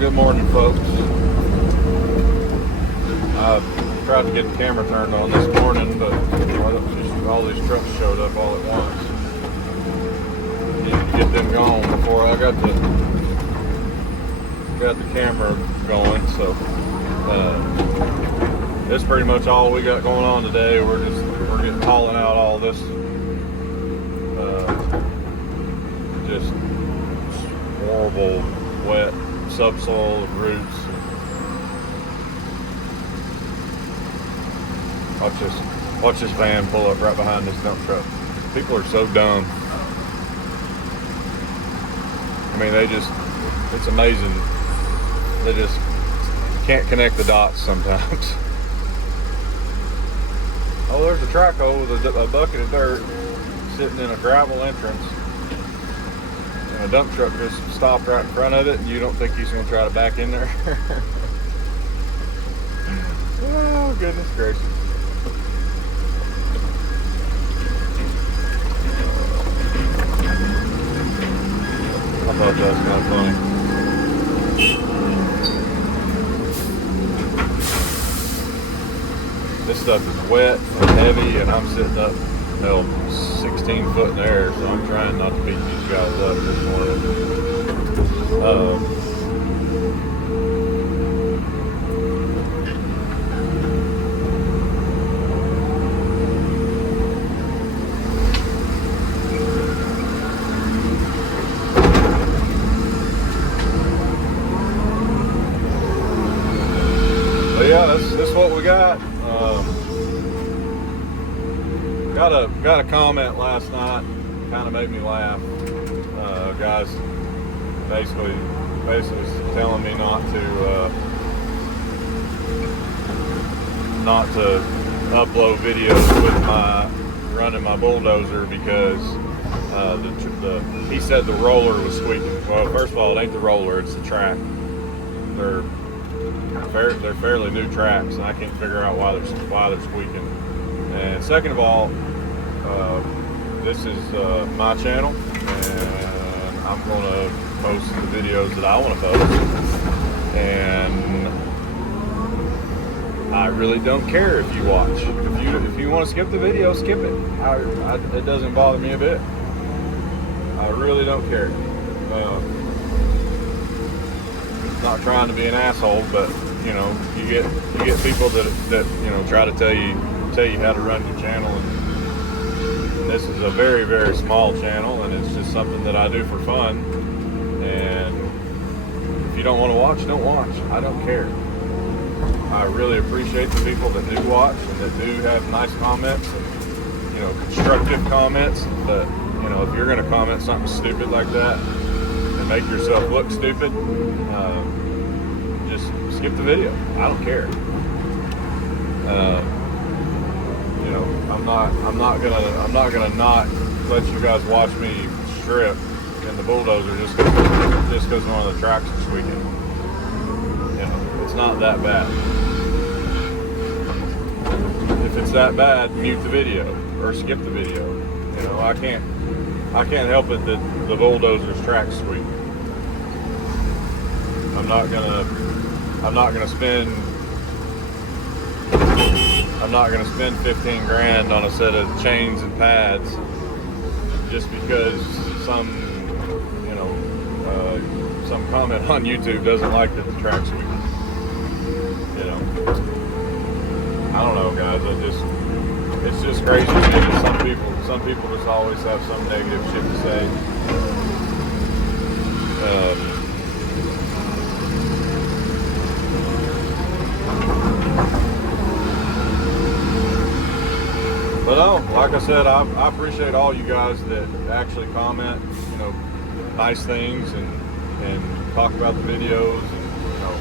Good morning, folks. I tried to get the camera turned on this morning, but all these trucks showed up all at once. Needed to get them gone before I got the camera going. So that's pretty much all we got going on today. We're getting hauling out all this just horrible wet subsoil and roots. Watch this van pull up right behind this dump truck. People are so dumb. I mean, it's amazing. They just can't connect the dots sometimes. Oh, there's a track hole with a bucket of dirt sitting in a gravel entrance. And a dump truck just stopped right in front of it, and you don't think he's going to try to back in there? Oh, goodness gracious. I thought that was kind of funny. This stuff is wet and heavy, and I'm sitting up 16 foot in the air, so I'm trying not to beat these guys up this morning. But yeah, that's what we got. Got a comment last night, kind of made me laugh. Guys basically telling me not to upload videos with running my bulldozer because he said the roller was squeaking. Well, first of all, it ain't the roller, it's the track. They're fairly new tracks, and I can't figure out why they're squeaking. And second of all, this is my channel, and I'm going to post the videos that I want to post, and I really don't care if you watch. If you want to skip the video, skip it. It doesn't bother me a bit. I really don't care. Not trying to be an asshole, but you know, you get people that you know try to tell you how to run your channel, and this is a very, very small channel, and it's just something that I do for fun. And if you don't want to watch, don't watch. I don't care. I really appreciate the people that do watch and that do have nice comments and, you know, constructive comments. But you know, if you're going to comment something stupid like that and make yourself look stupid, just skip the video. I don't care. You know, I'm not gonna not let you guys watch me strip in the bulldozer just because one of the tracks is squeaking. You know, it's not that bad. If it's that bad, mute the video or skip the video. You know, I can't help it that the bulldozer's track's squeak. I'm not gonna spend 15 grand on a set of chains and pads just because some comment on YouTube doesn't like that the track's squeaky. You know, I don't know, guys. It's just crazy to me that some people just always have some negative shit to say. But no, like I said, I appreciate all you guys that actually comment, you know, nice things and talk about the videos. And, you know,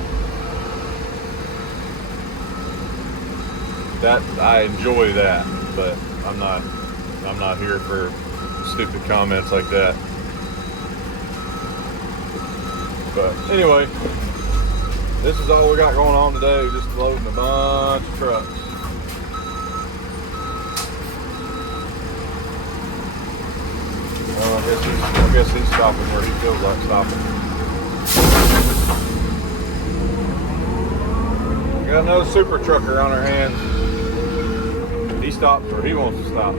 that I enjoy that, but I'm not here for stupid comments like that. But anyway, this is all we got going on today. Just loading a bunch of trucks. I guess he's stopping where he feels like stopping. Got another super trucker on our hands. He stops where he wants to stop.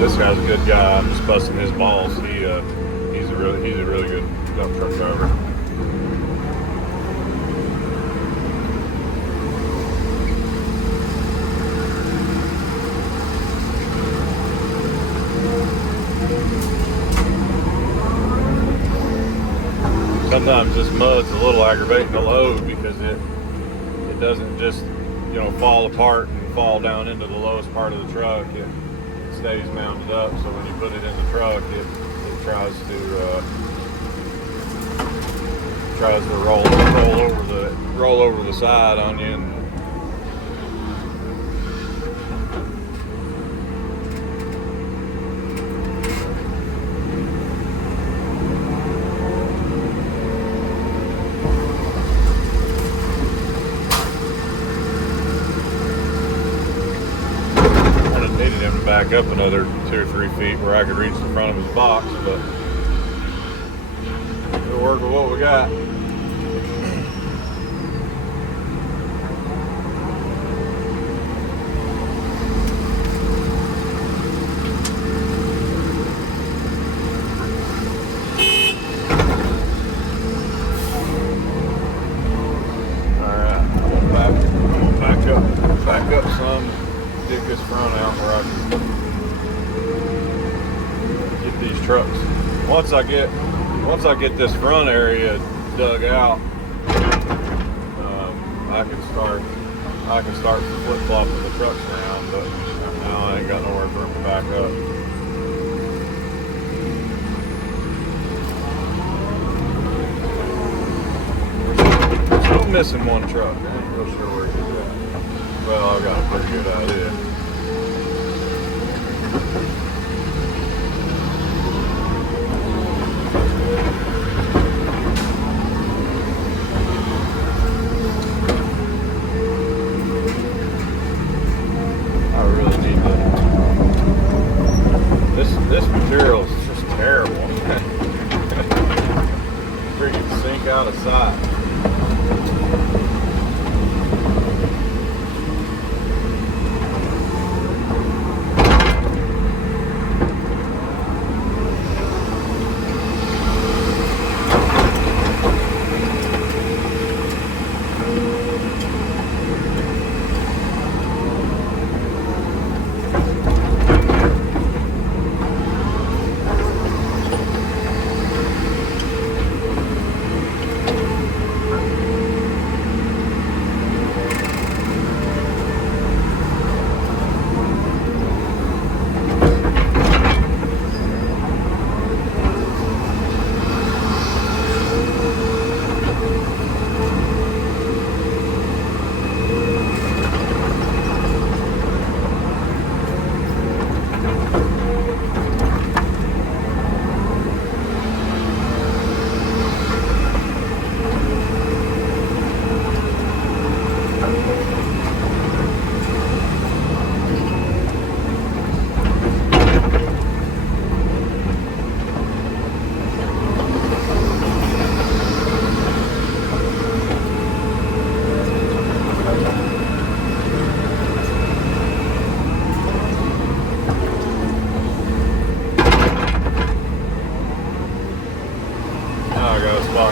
This guy's a good guy. I'm just busting his balls. He's a really good dump truck driver. Sometimes this mud's a little aggravating to load because it doesn't just fall apart and fall down into the lowest part of the truck. It stays mounted up, so when you put it in the truck, it tries to roll over the side on you. And needed him to back up another 2 or 3 feet where I could reach the front of his box, but we'll work with what we got. Alright, back up some. Dig this front out where I can get these trucks. Once I get this front area dug out, I can start flip-flopping the trucks around, but now I ain't got nowhere for them to back up. Still missing one truck. I ain't real sure where he's at. Well, I've got a pretty good idea. I really need this material is just terrible. Freaking sink out of sight.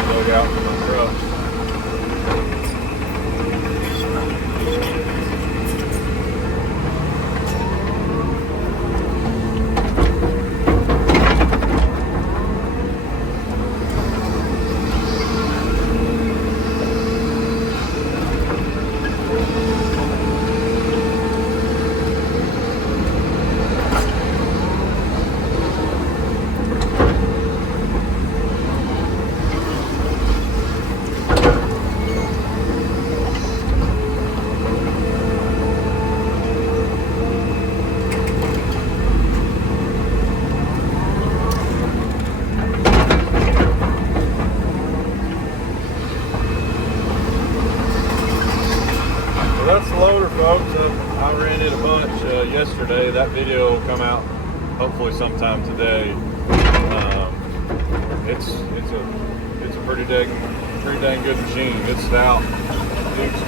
Dug out for my truck. yesterday. That video will come out hopefully sometime today. It's a pretty dang good machine. It's stout, digs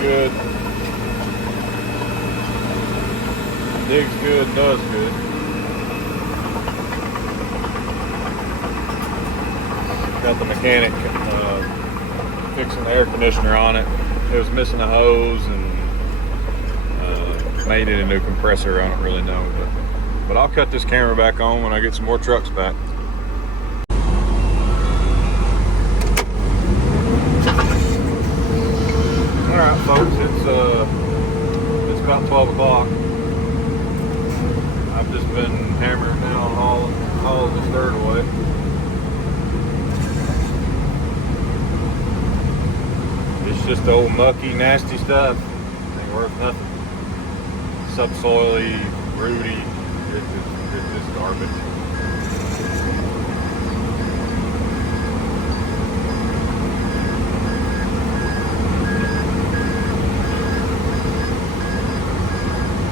good, does good. Got the mechanic fixing the air conditioner on it. It was missing a hose and made it a new compressor. I don't really know, but I'll cut this camera back on when I get some more trucks back. All right, folks, it's about 12 o'clock. I've just been hammering down all of this dirt away. It's just old mucky, nasty stuff. Ain't worth nothing. Subsoily, rooty. It's just garbage.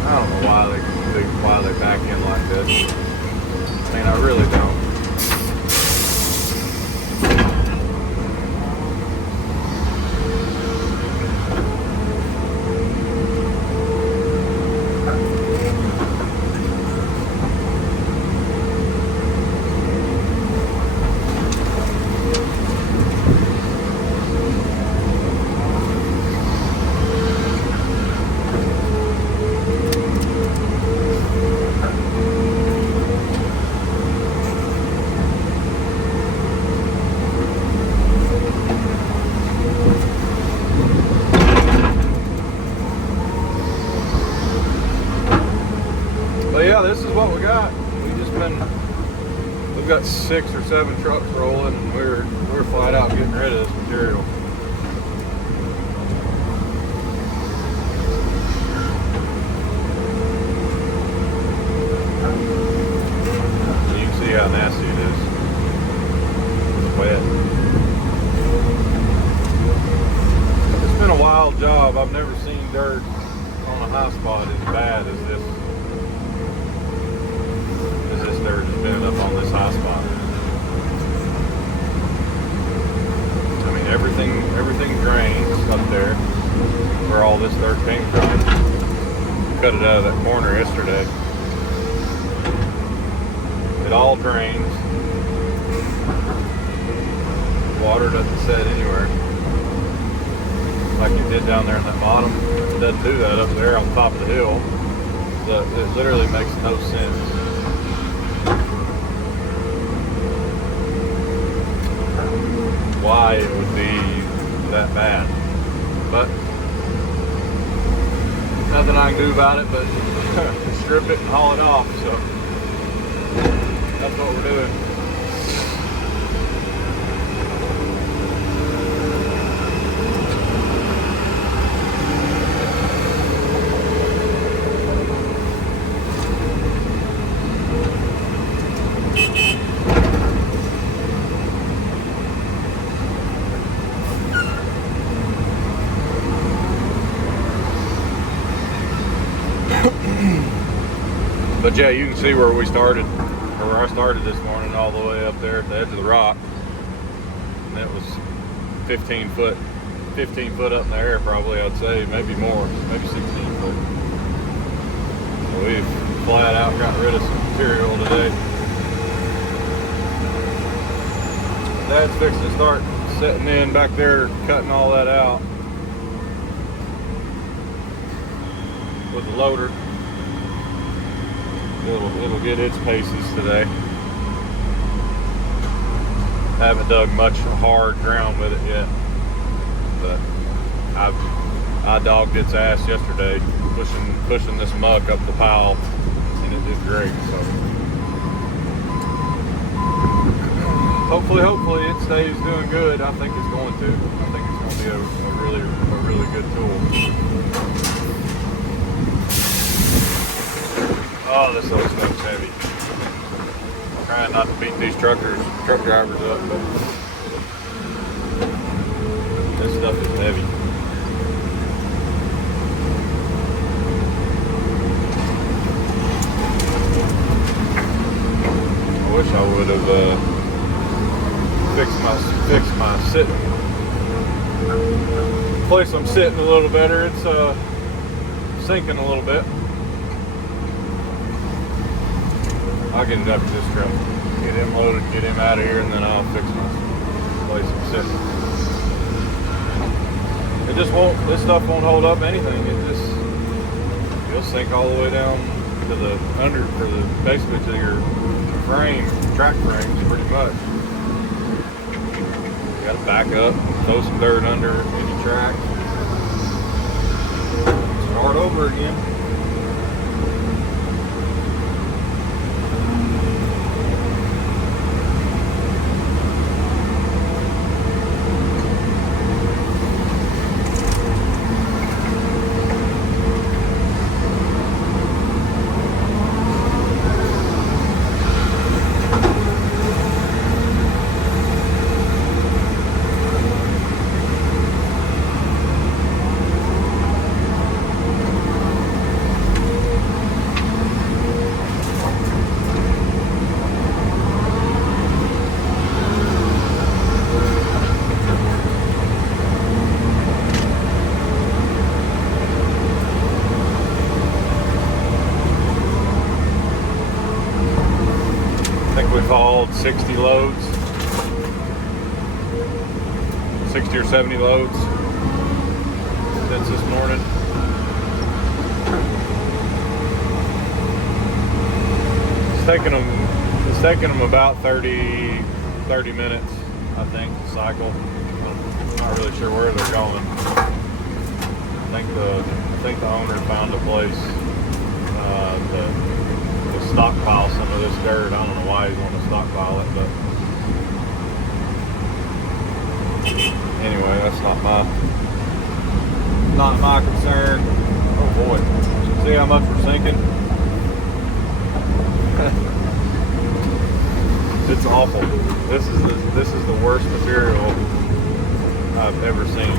I don't know why they back in like this. I mean, I really don't. Yeah, this is what we got. We've got 6 or 7 trucks rolling, and we're flat out getting rid of this material. You can see how nasty it is. It's wet. It's been a wild job. I've never seen dirt on a high spot as bad as this. Dirt has been up on this high spot. I mean, everything drains up there where all this dirt came from. Cut it out of that corner yesterday. It all drains. Water doesn't set anywhere like it did down there in that bottom. It doesn't do that up there on top of the hill. It literally makes no sense. Why it would be that bad, but nothing I can do about it but strip it and haul it off. So that's what we're doing. But yeah, you can see where we started, or where I started this morning, all the way up there at the edge of the rock. And it was 15 foot up in the air, probably, I'd say, maybe more, maybe 16 foot. So we've flat out got rid of some material today. Dad's fixing to start setting in back there, cutting all that out with the loader. It'll get its paces today. Haven't dug much hard ground with it yet, but I dogged its ass yesterday, pushing this muck up the pile, and it did great. So hopefully it stays doing good. I think it's going to. I think it's going to be a really good tool. Oh, this old stuff's heavy. I'm trying not to beat these truck drivers up, but this stuff is heavy. wish I would have fixed my sitting place. I'm sitting a little better. It's sinking a little bit. I'll get it up to this truck, get him loaded, get him out of here, and then I'll fix my place I'm sitting. It just won't. This stuff won't hold up anything. It'll sink all the way down to the basically to your frame, track frames, pretty much. You got to back up, throw some dirt under any track, start over again. We've hauled 60 loads, 60 or 70 loads since this morning. It's taking them about 30 minutes, I think, to cycle. I'm not really sure where they're going. I think the owner found a place to stockpile some of this dirt. I don't know why he's want to stockpile it, but anyway, that's not my concern. Oh boy, see how much we're sinking? It's awful. This is the worst material I've ever seen.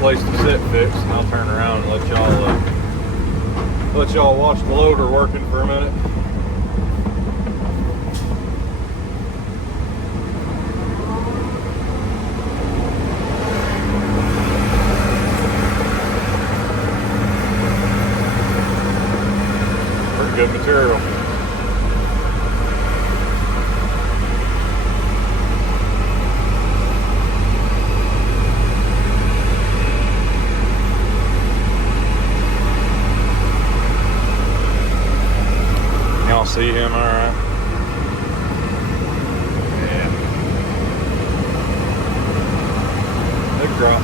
Place to sit fixed, and I'll turn around and let y'all watch the loader working for a minute. Pretty good material. Y'all see him all right? Yeah. Big drop.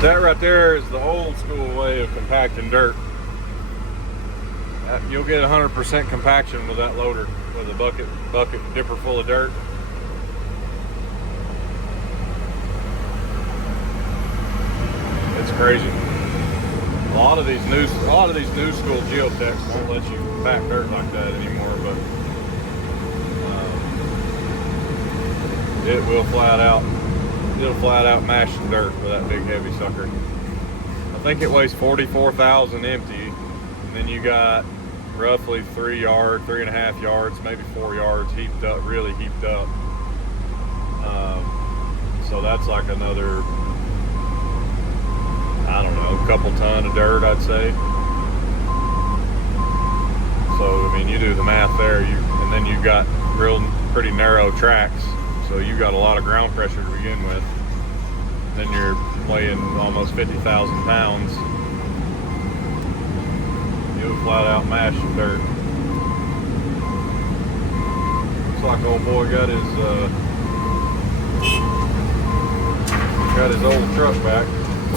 That right there is the old school way of compacting dirt. You'll get 100% compaction with that loader, with a bucket dipper full of dirt. It's crazy. A lot of these new school geotechs won't let you pack dirt like that anymore, but it'll flat out mash the dirt with that big heavy sucker. I think it weighs 44,000 empty, and then you got roughly 3.5 yards, maybe 4 yards heaped up, really heaped up. So that's like another, I don't know, a couple ton of dirt, I'd say. So, I mean, you do the math there, and then you've got pretty narrow tracks, so you got a lot of ground pressure to begin with. Then you're weighing almost 50,000 pounds. You'll flat out mash some dirt. Looks like old boy got his old truck back. I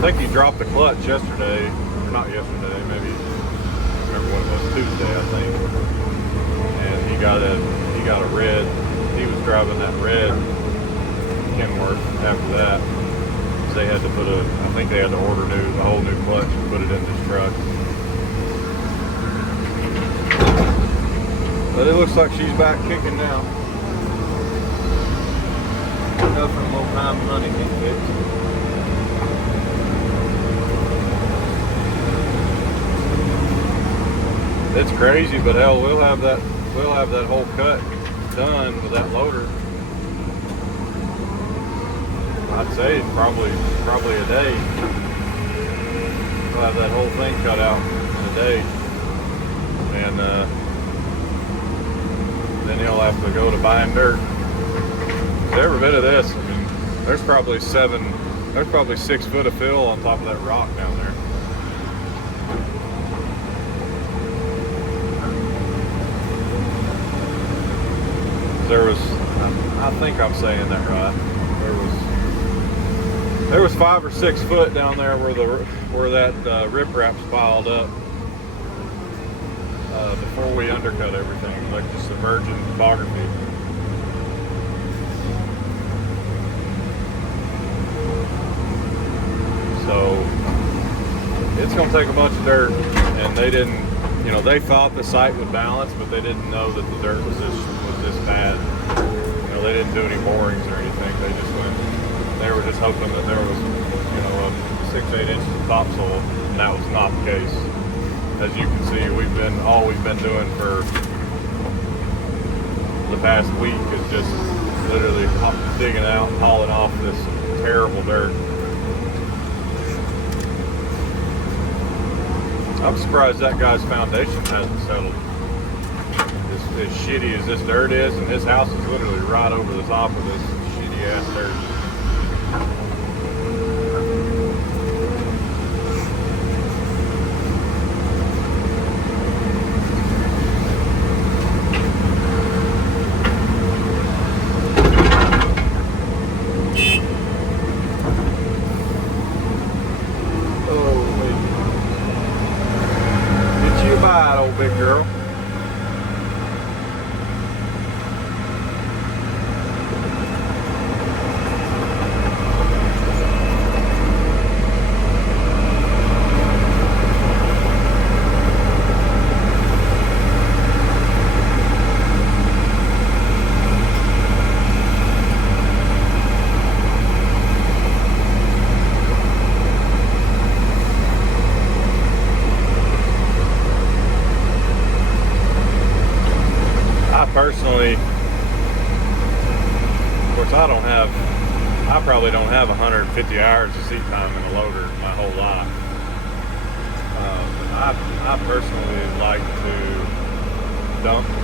think he dropped the clutch yesterday, or not yesterday, maybe, I don't remember what it was, Tuesday, I think. and he got a red. He was driving that red Kenworth after that. So they had to put I think they had to order a whole new clutch and put it in this truck. But it looks like she's back kicking now. Nothing low time money can fix. It's crazy, but hell, we'll have that whole cut done with that loader. I'd say probably a day. We'll have that whole thing cut out in a day, and then he'll have to go to buying dirt. Every bit of this, I mean, there's probably 6 foot of fill on top of that rock down there. There was, I think I'm saying that right. There was 5 or 6 foot down there where that riprap's piled up before we undercut everything, like just a virgin topography. So it's gonna take a bunch of dirt, and they didn't, you know, they thought the site would balance, but they didn't know that the dirt was this bad. You know, they didn't do any borings or anything. They were just hoping that there was, you know, a 6-8 inches of topsoil, and that was not the case. As you can see, all we've been doing for the past week is just literally digging out and hauling off this terrible dirt. I'm surprised that guy's foundation hasn't settled. As shitty as this dirt is, and his house is literally right over the top of this shitty ass dirt. Big girl. Personally, of course, I probably don't have 150 hours of seat time in a loader my whole life. I personally like to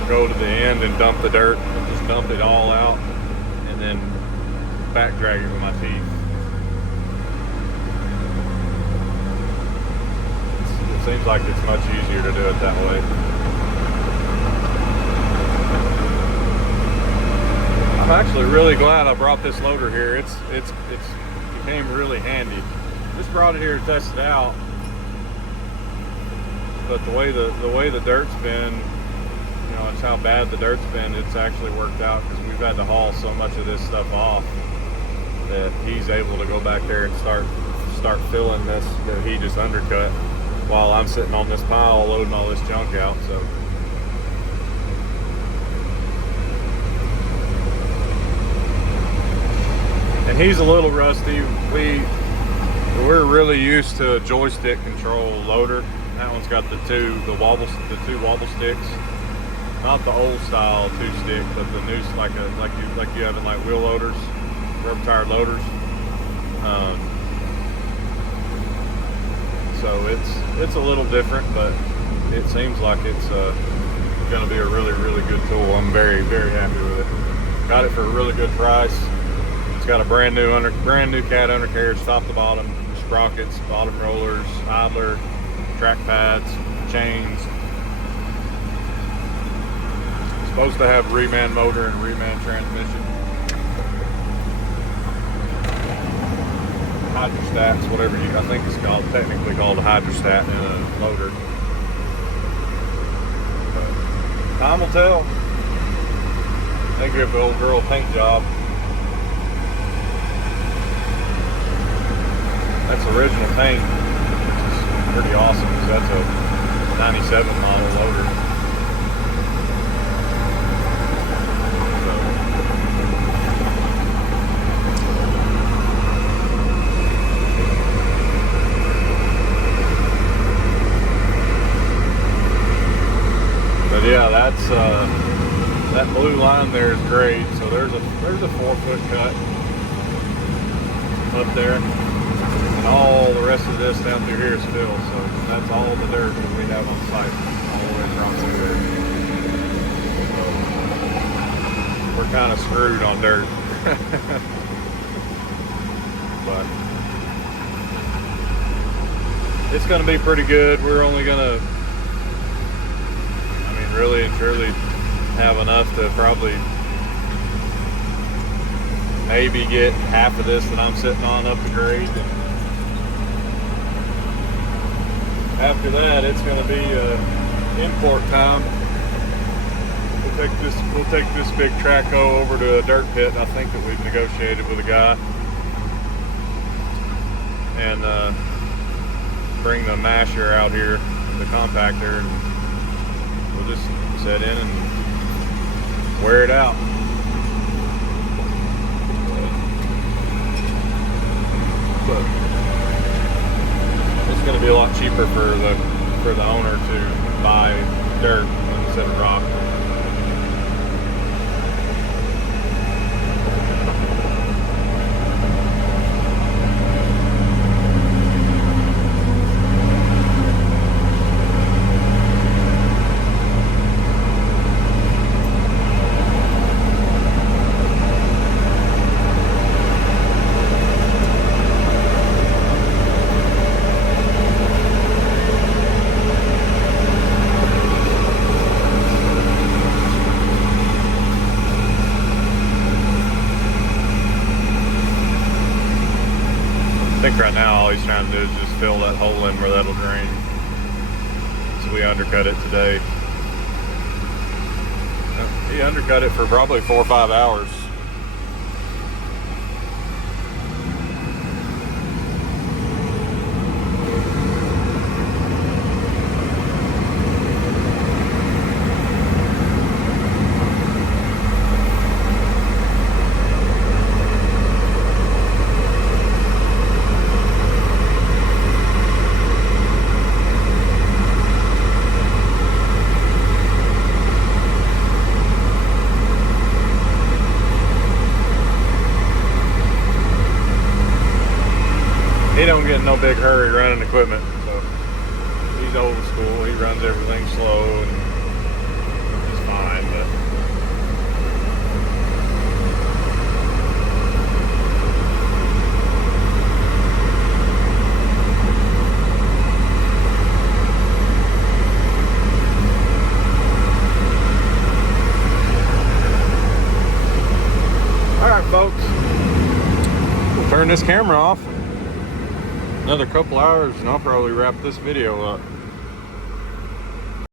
go to the end and dump the dirt, just dump it all out, and then back drag it with my teeth. It seems like it's much easier to do it that way. I'm actually really glad I brought this loader here. It's became really handy. Just brought it here to test it out, but the way the dirt's been, you know, it's how bad the dirt's been. It's actually worked out because we've had to haul so much of this stuff off that he's able to go back there and start filling this that he just undercut while I'm sitting on this pile loading all this junk out. So. And he's a little rusty. We're really used to a joystick control loader. That one's got the two wobble sticks, not the old style 2-stick, but the new like you have in like wheel loaders, rubber tired loaders. So it's a little different, but it seems like it's going to be a really good tool. I'm very happy with it. Got it for a really good price. Got a brand new cat undercarriage, top to bottom, sprockets, bottom rollers, idler, track pads, chains. Supposed to have reman motor and reman transmission. Hydrostats, whatever I think it's technically called a hydrostat in a loader. Time will tell. They give the old girl a paint job. That's original paint, which is pretty awesome because that's a 97 model loader. But yeah, that's that blue line there is great. So there's a 4-foot cut up there, and all the rest of this down through here is fill. So that's all the dirt that we have on site, all the way across through there. So we're kind of screwed on dirt, but it's going to be pretty good. We're only going to, really and truly have enough to probably maybe get half of this that I'm sitting on up the grade. And after that, it's going to be import time. We'll take this big Traco over to a dirt pit. I think that we've negotiated with a guy, and bring the masher out here, the compactor, and we'll just set in and wear it out. But it's going to be a lot cheaper for the owner to buy dirt instead of rock. I think right now all he's trying to do is just fill that hole in where that'll drain. So we undercut it today. He undercut it for probably 4 or 5 hours. He don't get in no big hurry running equipment, so he's old school. He runs everything slow, and it's fine. But all right, folks, we'll turn this camera off. Another couple hours and I'll probably wrap this video up.